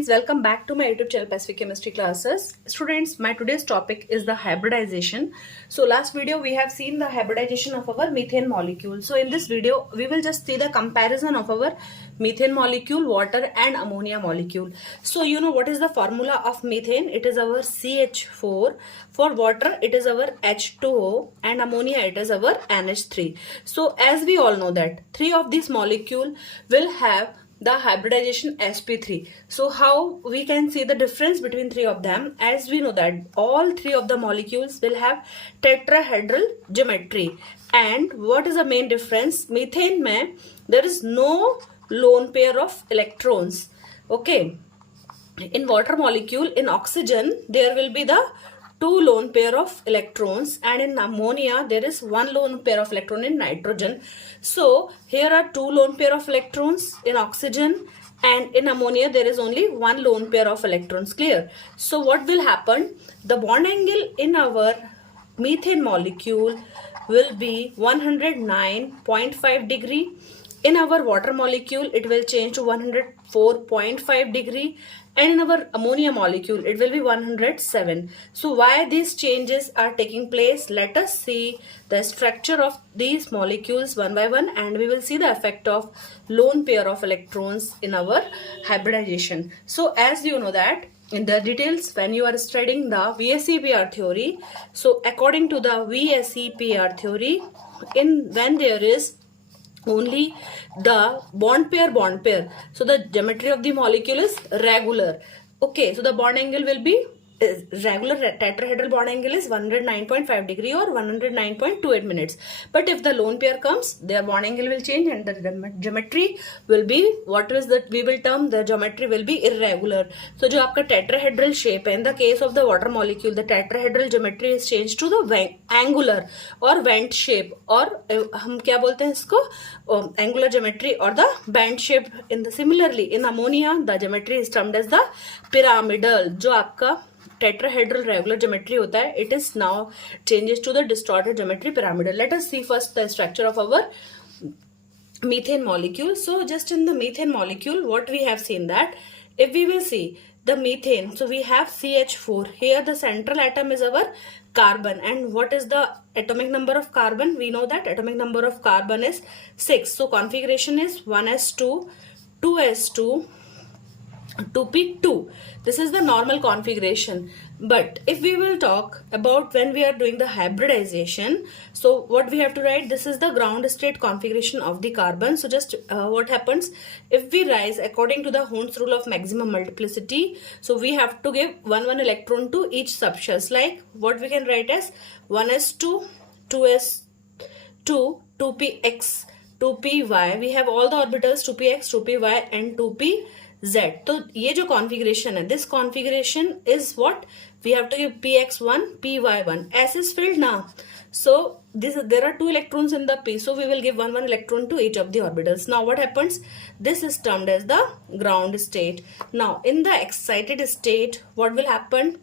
students, welcome back to my YouTube channel Pacific Chemistry classes. Students, my today's topic is the hybridization. So last video we have seen the hybridization of our methane molecule. So in this video we will just see the comparison of our methane molecule, water and ammonia molecule. So you know what is the formula of methane? It is our CH4. For water it is our H2O and ammonia it is our NH3. So as we all know that three of these molecule will have the hybridization sp3. So how we can see the difference between three of them? As we know that all three of the molecules will have tetrahedral geometry. And what is the main difference? Methane mein there is no lone pair of electrons. Okay, in water molecule, in oxygen there will be the two lone pair of electrons, and in ammonia there is one lone pair of electron in nitrogen. So here are two lone pair of electrons in oxygen, and in ammonia there is only one lone pair of electrons. Clear? So what will happen? The bond angle in our methane molecule will be 109.5 degree. In our water molecule it will change to 104.5 degree, and in our ammonia molecule it will be 107. So why these changes are taking place? Let us see the structure of these molecules one by one, and we will see the effect of lone pair of electrons in our hybridization. So as you know that in the details when you are studying the VSEPR theory, so according to the VSEPR theory, when there is only the bond pair, so the geometry of the molecule is regular. Okay, so the bond angle will be regular. Tetrahedral bond angle is 109.5 degree or 109.28 minutes. But if the lone pair comes, their bond angle will change and the geometry will be, what is that we will term, the geometry will be irregular. So जो आपका tetrahedral shape है, in the case of the water molecule, the tetrahedral geometry is changed to the angular or vent shape, और हम क्या बोलते हैं इसको, angular geometry or the band shape. In the similarly in ammonia the geometry is termed as the pyramidal. जो आपका tetrahedral regular geometry होता है, it is now changes to the distorted geometry pyramidal. Let us see first the structure of our methane molecule. So just in the methane molecule, what we have seen that if we will see the methane, so we have CH4. Here the central atom is our carbon, and what is the atomic number of carbon? We know that atomic number of carbon is 6. So configuration is 1s2, 2s2, 2p2. This is the normal configuration. But if we will talk about when we are doing the hybridization, so what we have to write, this is the ground state configuration of the carbon. So just what happens if we rise according to the Hund's rule of maximum multiplicity, so we have to give one electron to each subshells, like what we can write as 1s2, 2s2, 2px, 2py. We have all the orbitals 2px, 2py and 2p Z. तो ये जो configuration है, this configuration is what we have to give px1, py1. S is filled now. So there are two electrons in the p. So we will give one electron to each of the orbitals. Now what happens? This is termed as the ground state. Now in the excited state, what will happen?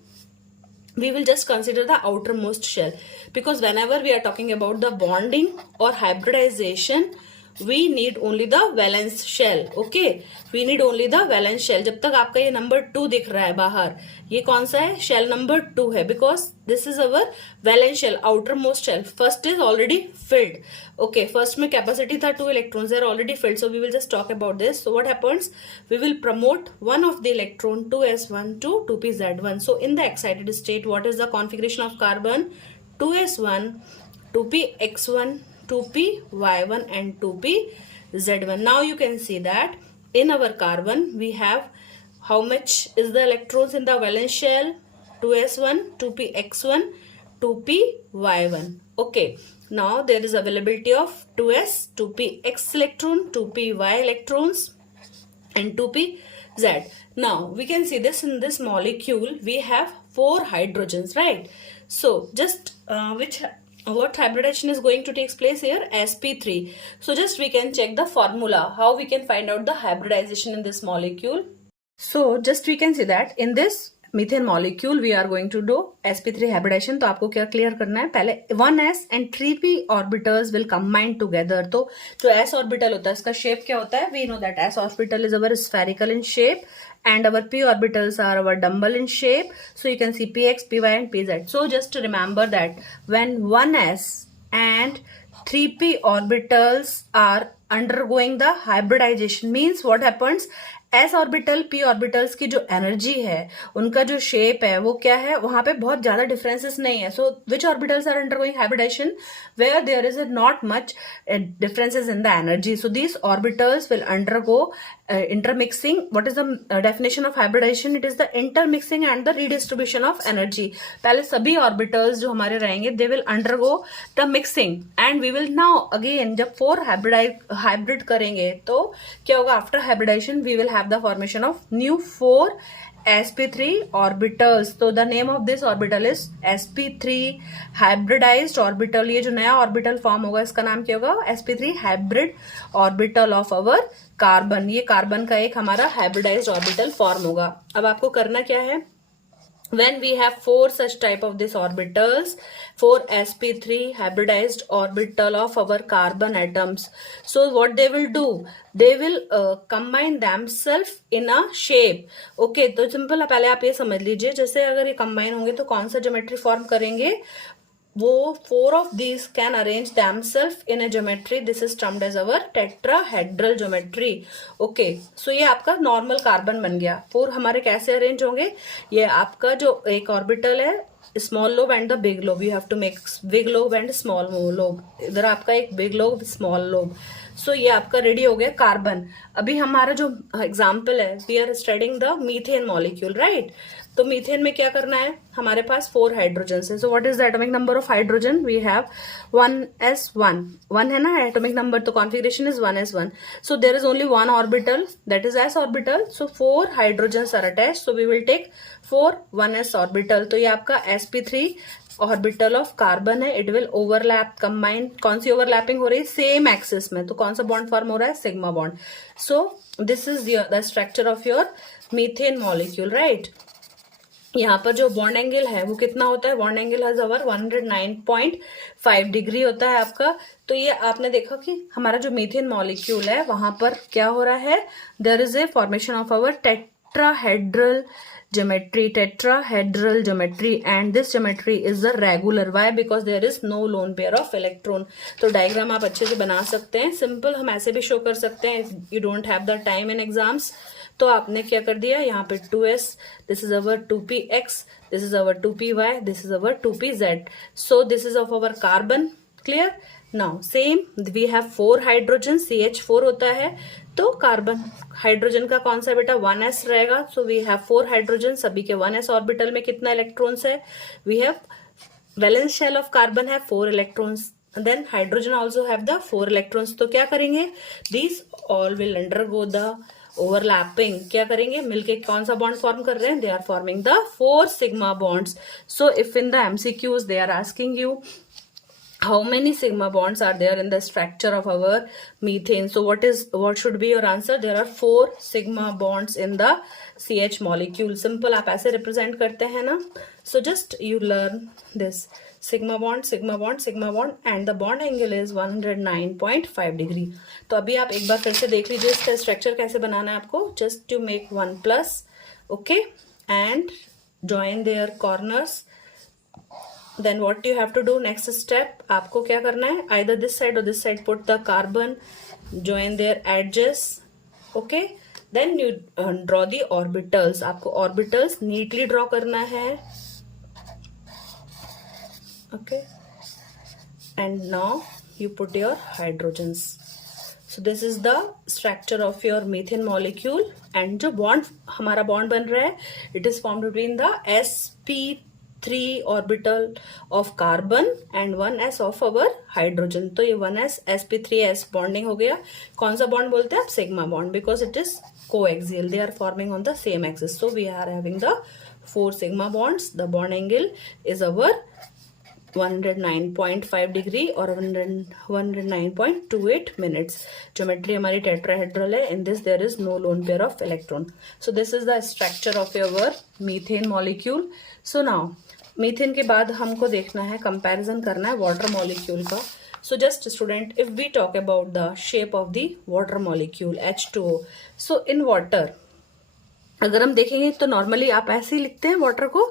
We will just consider the outermost shell, because whenever we are talking about the bonding or hybridization, we need only the valence shell. Okay, we need only the valence shell. जब तक आपका ये number 2 दिख रहा है बाहर, ये कौन सा है? शेल नंबर 2 है, because this is our valence shell, outermost shell. First is already filled. Okay, first में capacity था 2 electrons, they are already filled. So we will just talk about this. So what happens? We will promote one of the electron 2s1 to 2pz1. So in the excited state, what is the configuration of carbon? 2s1, 2px1, 2py1 and 2pz1. Now you can see that in our carbon we have how much is the electrons in the valence shell? 2s1, 2px1, 2py1. Okay, now there is availability of 2s, 2px electron, 2py electrons and 2pz. Now we can see this in this molecule we have 4 hydrogens, right? So just what hybridization is going to take place here? sp3. So just we can check the formula, how we can find out the hybridization in this molecule. So just we can see that in this methane molecule we are going to do sp3 hybridization. तो आपको क्या clear करना है, पहले 1s and 3p orbitals will combine together. तो जो s orbital होता है इसका शेप क्या होता है, we know that s orbital is our spherical in shape and our p orbitals are our dumbbell in shape. So you can see px, py and pz. So just remember that when 1s and 3p orbitals are undergoing the hybridization, means what happens, s orbital p orbitals की जो energy है, उनका जो shape है वो क्या है, वहां पे बहुत ज्यादा डिफरेंसेस नहीं है. So which orbitals are undergoing hybridisation, where there is not much differences in the energy. So these orbitals will undergo intermixing. What is the definition of hybridization? It is the intermixing and the redistribution of energy. पहले सभी orbitals जो हमारे रहेंगे they will undergo the mixing and we will now again जब 4 hybrid करेंगे तो क्या होगा, after hybridization we will have the formation of new 4 sp3 orbitals. तो the name of this orbital is sp3 hybridized orbital. ये जो नया orbital form होगा इसका नाम क्या होगा, sp3 hybrid orbital of our carbon. ये कार्बन का एक हमारा hybridized orbital form होगा. अब आपको करना क्या है, when we have 4 such type of this orbitals, 4 sp3 hybridized orbital of our carbon atoms, so what they will do, they will combine themselves in a shape. okay, तो simple पहले आप ये समझ लीजिए, जैसे अगर ये कंबाइन होंगे तो कौन सा ज्योमेट्री फॉर्म करेंगे, वो 4 of these can arrange themselves in a geometry. This is termed as our tetrahedral geometry. okay, so ये आपका नॉर्मल कार्बन बन गया. 4 हमारे कैसे अरेंज होंगे, ये आपका जो एक ऑर्बिटल है, small lobe and the big lobe, you have to make big lobe and small lobe. इधर आपका एक big lobe small lobe. So ये आपका रेडी हो गया कार्बन. अभी हमारा जो एग्जाम्पल है, we are studying the methane molecule, right. तो मीथेन में क्या करना है, हमारे पास 4 हाइड्रोजन है. So what is the atomic number of hydrogen, we have 1s1. 1 है ना एटॉमिक नंबर, तो configuration is 1s1. So there is only 1 orbital, that is s orbital. So 4 hydrogen are attached, so we will take 4 1s orbital. तो ये आपका sp3 orbital of carbon है. It will overlap, combine. कौन सी overlapping हो रही है, same axis में. तो कौन सा बॉन्ड फॉर्म हो रहा है, sigma bond. So this is the structure of your methane molecule, right. यहाँ पर जो बॉन्ड एंगल है वो कितना होता है, bond angle has our 109.5 degree होता है आपका. तो ये आपने देखा कि हमारा जो मीथेन मॉलिक्यूल है वहां पर क्या हो रहा है, there is a formation of our tetrahedral geometry, and this geometry is the regular. why? Because there is no lone pair of electron. तो डायग्राम आप अच्छे से बना सकते हैं, सिंपल हम ऐसे भी शो कर सकते हैं. if you don't have the time in exams, तो आपने क्या कर दिया, यहाँ पे 2s, this is our 2px, this is our 2py, this is our 2pz. so this is of our carbon. clear? now same we have 4 hydrogen, CH4 होता है. तो कार्बन हाइड्रोजन का कौन सा बेटा, 1s रहेगा. सो वी हैव 4 हाइड्रोजन, सभी के 1s ऑर्बिटल में कितना इलेक्ट्रॉन्स है, we have valence shell of carbon है 4 electrons, then hydrogen also have the 4 electrons. तो क्या करेंगे, these all will undergo the overlapping. क्या करेंगे, मिलके कौन सा बॉन्ड फॉर्म कर रहे हैं, they are forming the 4 sigma bonds. So if in the MCQs they are asking you how many sigma bonds are there in the structure of our methane, so what should be your answer, there are 4 sigma bonds in the CH molecule. simple आप ऐसे represent करते हैं ना. so just you learn this sigma bond, sigma bond, sigma bond and the bond angle is 109.5 degree. तो अभी आप एक बार फिर से देख लीजिए इसका स्ट्रक्चर कैसे बनाना है आपको. just to make 1 plus, okay, and join their corners. then what you have to do, next step आपको क्या करना है, either this side or this side put the carbon, join their edges, okay, then you draw the orbitals. आपको orbitals neatly draw करना है, okay, and now you put your hydrogens. so this is the structure of your methane molecule. and जो bond हमारा bond बन रहा है, it is formed between the sp3 orbital of carbon and 1s of our hydrogen. तो ये 1s sp3s bonding हो गया. कौन सा bond बोलते हैं आप, sigma bond, because it is coaxial, they are forming on the same axis. so we are having the 4 sigma bonds. the bond angle is our 109.5 degree और 109.28 मिनट्स। ज्योमेट्री हमारी tetrahedral है। In this there is no lone pair of electron. So this is the structure of your methane molecule. So now methane के बाद हमको देखना है, comparison करना है वाटर मॉलिक्यूल का। So just student, if we talk about the shape of the water molecule H2O, so in water अगर हम देखेंगे तो नॉर्मली आप ऐसे ही लिखते हैं वाटर को।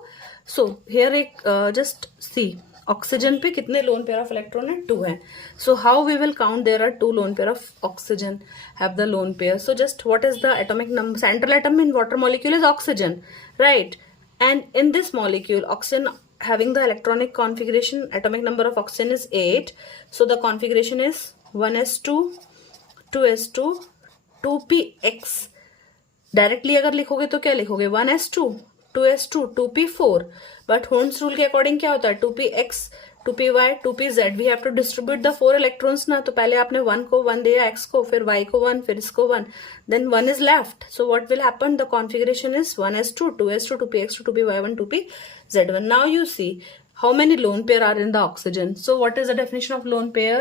सो हियर एक जस्ट सी, ऑक्सीजन पे कितने लोन पेयर ऑफ इलेक्ट्रॉन है? 2 है। So how we will count? There are 2 lone pair of oxygen have the lone pair. So just what is the atomic number? Central atom in water molecule is oxygen, right? And in this molecule oxygen having the electronic configuration, atomic number of oxygen is 8. So the configuration is 1s2, 2s2, 2px. Directly अगर लिखोगे तो क्या लिखोगे? 1s2, 2s2, 2p4. But होल्स rule के according क्या होता है? 2px, 2py, 2pz. We have to distribute the 4 electrons ना। तो पहले आपने 1 को 1 दिया, x को, फिर y को 1, फिर इसको 1, then 1 is left. So what will happen? The configuration is 1s2, 2s2, 2px2, 2py1, 2pz1. Now you see how many lone pair are in the oxygen. So what is the definition of lone pair?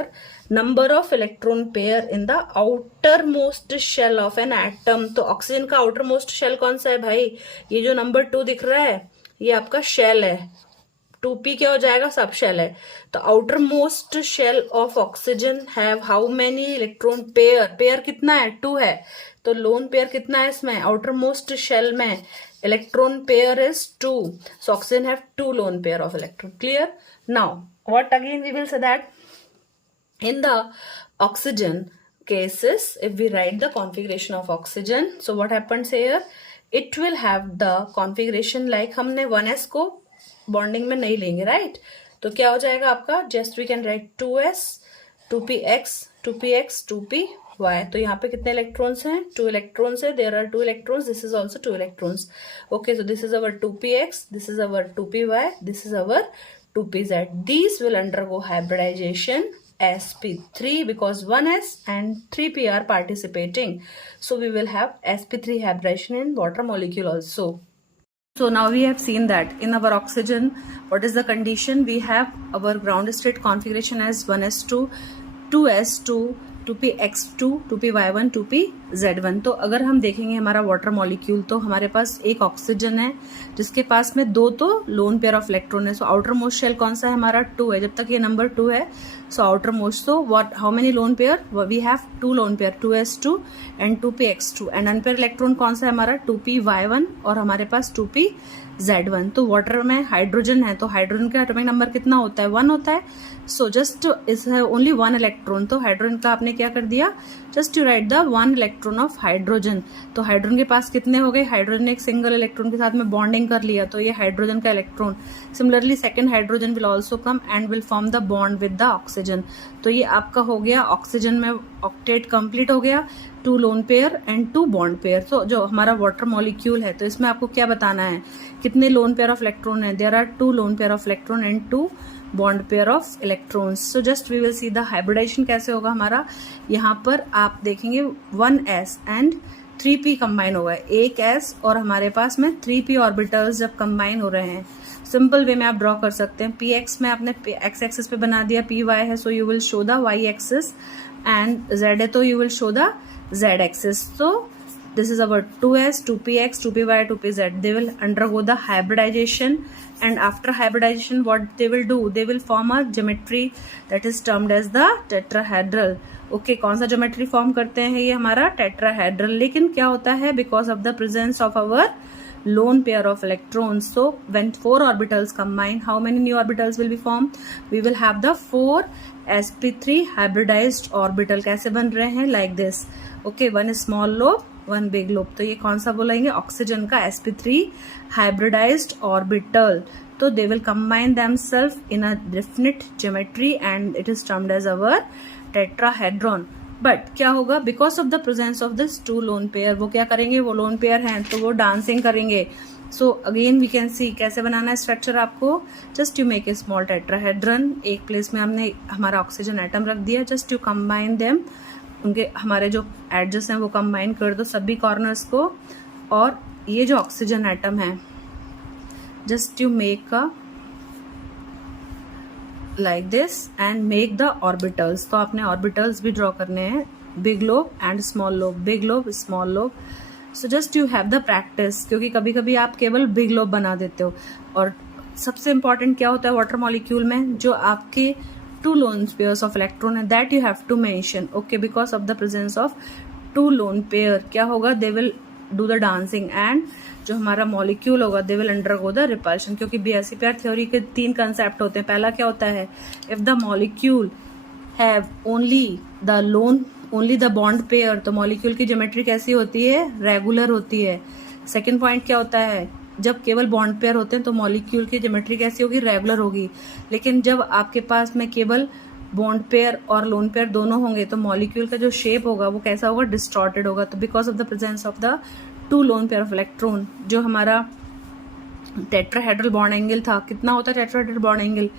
Number of electron pair in the outermost shell of an atom. तो oxygen का outermost shell कौन सा है भाई? ये जो number 2 दिख रहा है ये आपका शेल है। 2p क्या हो जाएगा? सब शेल है। तो outermost shell of oxygen have how many electron pair? Pair कितना है? 2 है। तो लोन पेयर कितना है इसमें? आउटर मोस्ट शेल में electron pair is 2. So oxygen have 2 lone pair of electron. Clear? Now what again we will say that in the oxygen cases, if we write the configuration of oxygen, so what happens here? It will have the configuration like हमने 1s को bonding में नहीं लेंगे, right? तो क्या हो जाएगा आपका? Just we can write 2s, 2px, 2px, 2py. तो यहाँ पे कितने इलेक्ट्रॉन्स हैं? 2 इलेक्ट्रॉन्स है। There are 2 electrons, this is also 2 electrons. Okay, so this is our 2px, this is our 2py, this is our 2pz. These will undergo hybridization sp3 because 1s and 3p are participating. So we will have sp3 hybridization in water molecule also. So now we have seen that in our oxygen, what is the condition? We have our ground state configuration as 1s2, 2s2, 2px2, 2py1, 2pz1. तो अगर हम देखेंगे हमारा water molecule, तो हमारे पास एक oxygen है जिसके पास में 2 तो लोन पेयर ऑफ इलेक्ट्रॉन है. सो आउटर मोस्ट शेल कौन सा है हमारा? 2 है. जब तक ये नंबर 2 है, सो आउटर मोस्ट, तो what, how many lone pair? We have 2 lone pair, 2s2 and 2px2. And unpair electron कौन सा है हमारा? 2py1 और हमारे पास 2pz1. तो वाटर में हाइड्रोजन है, तो हाइड्रोजन का एटॉमिक नंबर कितना होता है? 1 होता है. So just is only 1 electron. तो हाइड्रोजन का आपने क्या कर दिया? Just you right the 1 electron of hydrogen. तो हाइड्रोजन के पास कितने हो गए? हाइड्रोजन ने एक सिंगल इलेक्ट्रॉन के साथ में बॉन्डिंग कर लिया, तो ये हाइड्रोजन का electron. Similarly second hydrogen will also come and will form the bond with the oxygen. तो ये आपका हो गया ऑक्सीजन में ऑक्टेट कंप्लीट हो गया, 2 lone pair and 2 bond pair. तो जो हमारा वाटर मॉलिक्यूल है, तो इसमें आपको क्या बताना है? कितने लोन पेयर ऑफ इलेक्ट्रॉन है? There are 2 lone pair of electron and 2 bond pair of electrons. So just we will see the hybridization कैसे होगा हमारा. यहाँ पर आप देखेंगे 1s एंड 3p कंबाइन होगा. एक s और हमारे पास में 3p ऑर्बिटल्स जब कंबाइन हो रहे हैं, सिंपल वे में आप ड्रॉ कर सकते हैं. px में आपने x एक्सिस पे बना दिया, py है so you will show the y axis, and z है तो you will show the z axis. So this is our 2s, 2px, 2py, 2pz. They will undergo the hybridization, and after hybridization what they will do? They will form a geometry that is termed as the tetrahedral. Okay, कौन सा geometry form करते हैं? ये हमारा tetrahedral. लेकिन क्या होता है? Because of the presence of our lone pair of electrons. So when 4 orbitals combine, how many new orbitals will be formed? We will have the 4 sp3 hybridized orbital. कैसे बन रहे हैं? Like this. Okay, one small lobe, 1 big lobe. तो ये कौन सा बोलेंगे? Oxygen का sp3 hybridized orbital. तो they will combine themselves in a definite geometry and it is termed as our tetrahedron. But क्या होगा? Because of the presence of this 2 lone pair, वो क्या करेंगे? वो लोन पेयर हैं तो वो डांसिंग करेंगे. So again we can see कैसे बनाना है स्ट्रक्चर आपको. Just you make a small tetrahedron. एक प्लेस में हमने हमारा ऑक्सीजन एटम रख दिया. जस्ट यू कंबाइन देम, उनके हमारे जो एडजस्ट हैं वो कंबाइन कर दो सभी कॉर्नर्स को. और ये जो ऑक्सीजन एटम है, just you make a like this and make the orbitals. तो आपने orbitals भी draw करने हैं, big lobe and small lobe, big lobe, small lobe. So just you have the practice, क्योंकि कभी कभी आप केवल big lobe बना देते हो. और सबसे important क्या होता है water molecule में, जो आपके two lone pairs of electron है, that you have to mention. Okay, because of the presence of two lone pair क्या होगा, they will do the dancing and जो हमारा मॉलिक्यूल होगा they will undergo the repulsion. क्योंकि BSEPR theory के 3 concept होते हैं. पहला क्या होता है, if the molecule have only the bond pair, तो मॉलिक्यूल की ज्योमेट्री कैसी होती है, रेगुलर होती है. सेकेंड पॉइंट क्या होता है, जब केवल बॉन्ड पेयर होते हैं तो मॉलिक्यूल की ज्योमेट्री कैसी होगी, रेगुलर होगी. लेकिन जब आपके पास में केवल बॉन्ड पेयर और लोन पेयर दोनों होंगे तो मॉलिक्यूल का जो शेप होगा वो कैसा होगा, डिस्टॉर्टेड होगा. तो because of the presence of the two loan pair of electron, जो हमारा टेट्राहेड्रल बॉन्ड एंगल था, कितना होता है टेट्राहेड्रल बॉन्ड एंगल,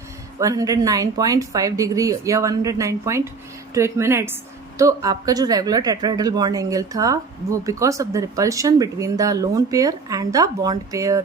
109.5 डिग्री या 109.28 मिनट्स. तो आपका जो रेगुलर टेट्राहेड्रल बॉन्ड एंगल था वो because of the repulsion between the lone pair and the bond pair,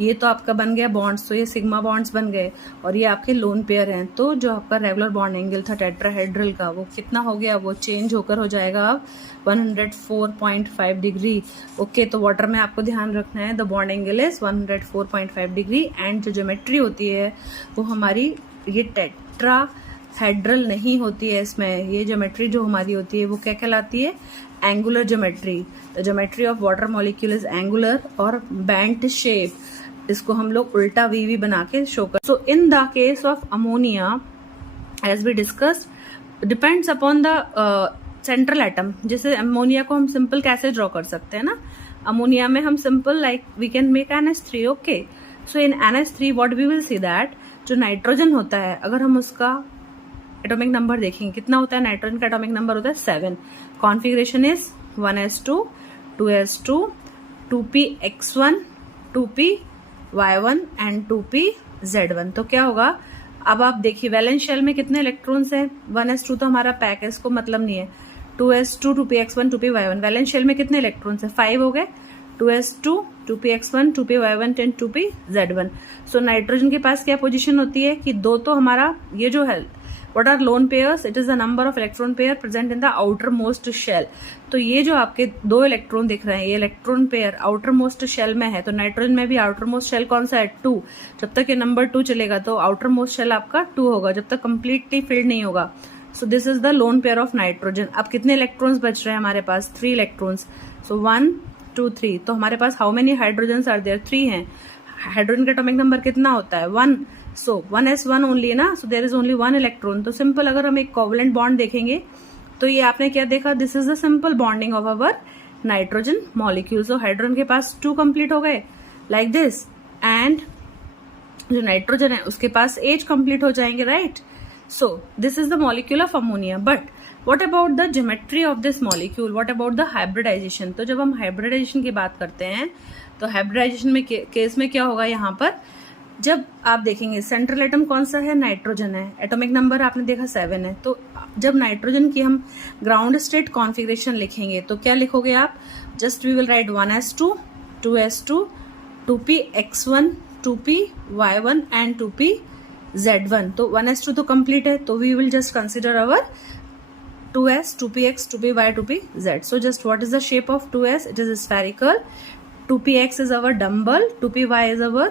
ये तो आपका बन गया बॉन्ड्स, तो ये सिग्मा बॉन्ड्स बन गए और ये आपके लोन पेयर हैं. तो जो आपका रेगुलर बॉन्ड एंगल था टेट्राहेड्रल का वो कितना हो गया, वो चेंज होकर हो जाएगा अब 104.5 डिग्री. ओके, तो वाटर में आपको ध्यान रखना है the bond angle is 104.5 degree and जो ज्योमेट्री होती है वो हमारी ये टेट्राहेड्रल नहीं होती है. इसमें ये ज्योमेट्री जो हमारी होती है वो क्या कहलाती है, angular geometry. The geometry of water molecule is angular और बेंट शेप. इसको हम लोग उल्टा वी बना के शो कर. So in the case of ammonia as we discussed depends upon the central atom. जैसे अमोनिया को हम सिंपल कैसे ड्रॉ कर सकते हैं ना, अमोनिया में हम simple like we can make NH3. Okay, so in NH3 what we will see that जो नाइट्रोजन होता है, अगर हम उसका एटॉमिक नंबर देखेंगे कितना होता है, नाइट्रोजन का एटॉमिक नंबर होता है 7. Configuration is 1s2 2s2 2px1 2py1 and 2pz1. तो क्या होगा, अब आप देखिए वैलेंस शेल में कितने इलेक्ट्रॉन्स हैं, 1s2 तो हमारा पैक है, इसको मतलब नहीं है. 2s2 2px1 2py1, valence shell में कितने इलेक्ट्रॉन्स हैं, 5 हो गए. 2s2 2px1 2py1 and 2pz1. So nitrogen के पास क्या पोजीशन होती है कि दो तो हमारा ये जो है what are lone pairs, it is the number of electron pair present in the outermost shell. तो ये जो आपके दो इलेक्ट्रॉन दिख रहे हैं ये इलेक्ट्रॉन पेयर आउटरमोस्ट शेल में है. तो नाइट्रोजन में भी आउटरमोस्ट शेल कौन सा है, 2. जब तक ये नंबर 2 चलेगा तो आउटरमोस्ट शेल आपका 2 होगा, जब तक कंप्लीटली फिल्ड नहीं होगा. सो this is the lone pair of nitrogen. अब कितने इलेक्ट्रॉन्स बच रहे हैं हमारे पास, 3 इलेक्ट्रॉन्स. सो 1 2 3. तो हमारे पास how many hydrogen are there, 3 हैं. हाइड्रोजन का एटॉमिक नंबर कितना होता है, 1. सो 1s1 ओनली है ना, so there is only 1 electron. तो सिंपल अगर हम एक कोवलेंट बॉन्ड देखेंगे तो ये आपने क्या देखा, this is the simple bonding of our nitrogen molecule. So hydrogen के पास 2 कंप्लीट हो गए लाइक दिस एंड जो नाइट्रोजन है उसके पास 8 कंप्लीट हो जाएंगे, right. So this is the molecule of ammonia. But what about the geometry of this molecule, what about the hybridization. तो जब हम hybridization की बात करते हैं तो hybridization में केस में क्या होगा, यहाँ पर जब आप देखेंगे सेंट्रल एटम कौन सा है, नाइट्रोजन है, एटॉमिक नंबर आपने देखा 7 है. तो जब नाइट्रोजन की हम ग्राउंड स्टेट कॉन्फ़िगरेशन लिखेंगे तो क्या लिखोगे आप, just we will write 1s2 2s2 2px1 2py1 and 2pz1. तो 1s2 तो कंप्लीट है, तो we will just consider our 2s 2px 2py 2pz. so just what is the shape of 2s, it is spherical. 2px is our dumbbell, 2py is our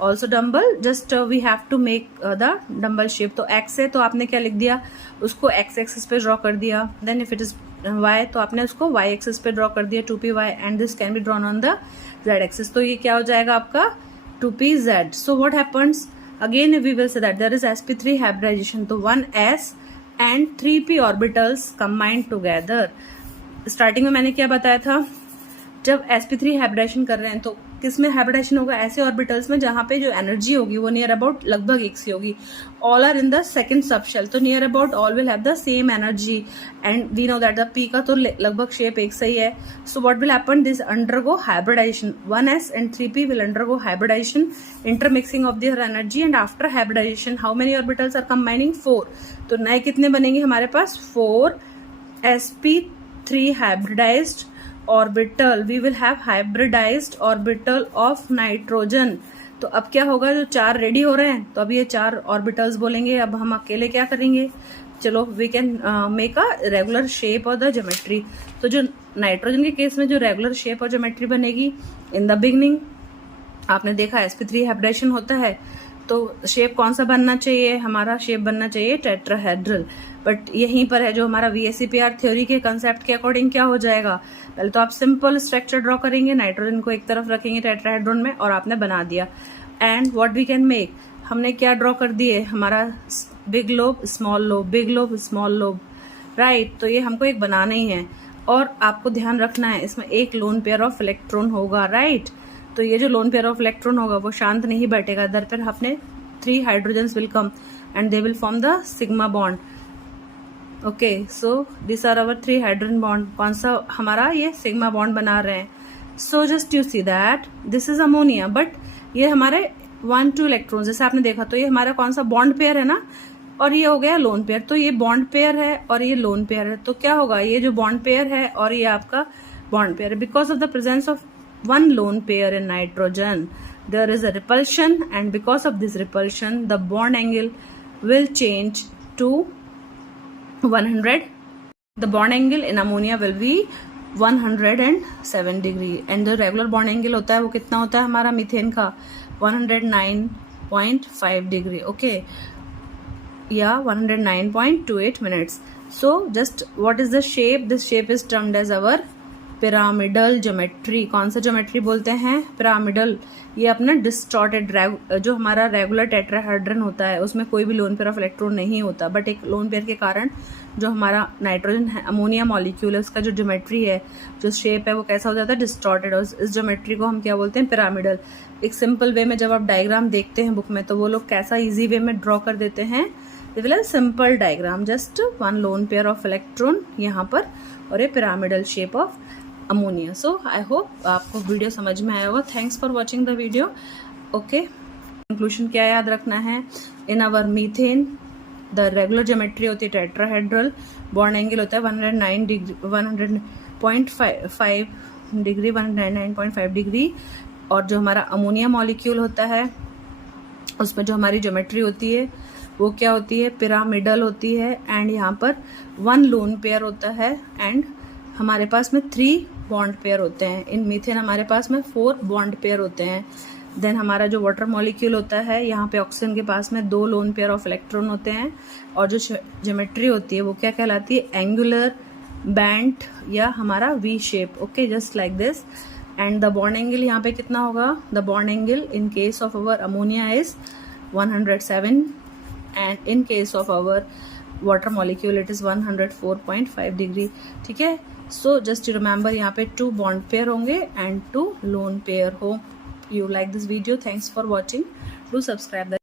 also dumbbell. just we have to make the dumbbell shape. तो x है तो आपने क्या लिख दिया, उसको x axis पे draw कर दिया. then if it is y तो आपने उसको y एक्सिस पे ड्रॉ कर दिया 2py and this can be drawn on the z axis. तो ये क्या हो जाएगा आपका 2pz. so what happens again, we will say that there is sp3 hybridization. तो 1s and 3p orbitals combined together. Starting में मैंने क्या बताया था, जब sp3 हाइब्रिडाइजेशन कर रहे हैं तो किस में हाइब्रिडाइजेशन होगा, ऐसे ऑर्बिटल्स में जहां पे जो एनर्जी होगी वो नियर अबाउट लगभग एक सी होगी. All are in the second subshell, तो near about all will have the same energy and we know that the p का तो लगभग शेप एक सही है. So what will happen, this undergo hybridisation. 1s and 3p will undergo hybridization, intermixing of their energy, and after hybridization how many orbitals are combining, 4. तो नए कितने बनेंगे हमारे पास, 4 sp3 hybridized orbital. we will have hybridized orbital of nitrogen. तो अब क्या होगा, जो 4 रेडी हो रहे हैं तो अब ये 4 ऑर्बिटल्स बोलेंगे। अब हम अकेले क्या करेंगे, चलो we can make a regular shape और द ज्योमेट्री। तो जो नाइट्रोजन के केस में जो रेगुलर शेप और ज्योमेट्री बनेगी, इन द बिगनिंग आपने देखा sp3 हाइब्रिडेशन होता है, तो शेप कौन सा बनना चाहिए, हमारा शेप बनना चाहिए टेट्राहेड्रल। बट यहीं पर है जो हमारा VSEPR थ्योरी के कंसेप्ट के अकॉर्डिंग क्या हो जाएगा, पहले तो आप सिंपल स्ट्रक्चर ड्रॉ करेंगे, नाइट्रोजन को एक तरफ रखेंगे टेट्राहेड्रॉन में और आपने बना दिया। And what we can make, हमने क्या ड्रॉ कर दिए, हमारा big lobe small lobe, big lobe small lobe, right. तो ये हमको एक बनाना ही है और आपको ध्यान रखना है इसमें एक लोन पेयर ऑफ इलेक्ट्रॉन होगा, राइट। तो ये जो लोन पेयर ऑफ इलेक्ट्रॉन होगा वो शांत नहीं बैठेगा, इधर पर अपने 3 hydrogens will come and they will form the sigma bond. Okay, so this are our 3 hydrogen bond. कौन सा हमारा, ये सिग्मा बॉन्ड बना रहे हैं। So just you see that this is ammonia, but ये हमारे 1-2 इलेक्ट्रॉन जैसे आपने देखा, तो ये हमारा कौन सा बॉन्ड पेयर है ना, और ये हो गया लोन पेयर। तो ये बॉन्ड पेयर है और ये लोन पेयर है, तो क्या होगा, ये जो बॉन्ड पेयर है और ये आपका बॉन्ड पेयर है। Because of the presence of one lone pair in nitrogen, there is a repulsion, and because of this repulsion the bond angle will change to 100. The bond angle in ammonia will be 107 degree, and the regular bond angle होता है वो कितना होता है हमारा methane का, 109.5 degree, okay, या 109.28 minutes. So just what is the shape, this shape is termed as our pyramidal geometry. कौन सा ज्योमेट्री बोलते हैं, पिरामिडल। ये अपना डिस्टॉर्टेड, जो हमारा रेगुलर टेट्राहेड्रन होता है उसमें कोई भी लोन पेयर ऑफ इलेक्ट्रॉन नहीं होता, बट एक लोन पेयर के कारण जो हमारा नाइट्रोजन है, अमोनिया मॉलिक्यूल है, उसका जो ज्योमेट्री है, जो शेप है, वो कैसा हो जाता है, डिस्टॉर्टेड। और इस ज्योमेट्री को हम क्या बोलते हैं, पिरामिडल। एक सिंपल वे में जब आप डायग्राम देखते हैं बुक में, तो वो लोग कैसा ईजी वे में ड्रॉ कर देते हैं, simple diagram, just 1 lone pair of electron यहाँ पर और ये pyramidal shape of ammonia. So I hope आपको वीडियो समझ में आया होगा। Thanks for watching the video. Okay, conclusion क्या याद रखना है, in our methane the regular geometry होती है टेट्राहेड्रल, बॉन्ड एंगल होता है 109 डिग्री, 100.5 डिग्री, 199.5 डिग्री। और जो हमारा अमोनिया मॉलिक्यूल होता है उसमें जो हमारी ज्योमेट्री होती है वो क्या होती है, पिरामिडल होती है। एंड यहाँ पर 1 लोन पेयर होता है एंड हमारे पास में 3 बॉन्ड पेयर होते हैं। इन मीथेन हमारे पास में 4 बॉन्ड पेयर होते हैं। देन हमारा जो वाटर मॉलिक्यूल होता है, यहाँ पे ऑक्सीजन के पास में 2 लोन पेयर ऑफ इलेक्ट्रॉन होते हैं। और जो ज्योमेट्री होती है वो क्या कहलाती है, एंगुलर बैंड या हमारा V shape. Okay, just like this. And the bond angle यहाँ पे कितना होगा, the bond angle in case of our ammonia is 107 and in case of our water molecule it is 104.5 degree. ठीक है, so just remember यहाँ पे 2 bond pair होंगे and 2 lone pair. Hope you like this video. Thanks for watching, do subscribe the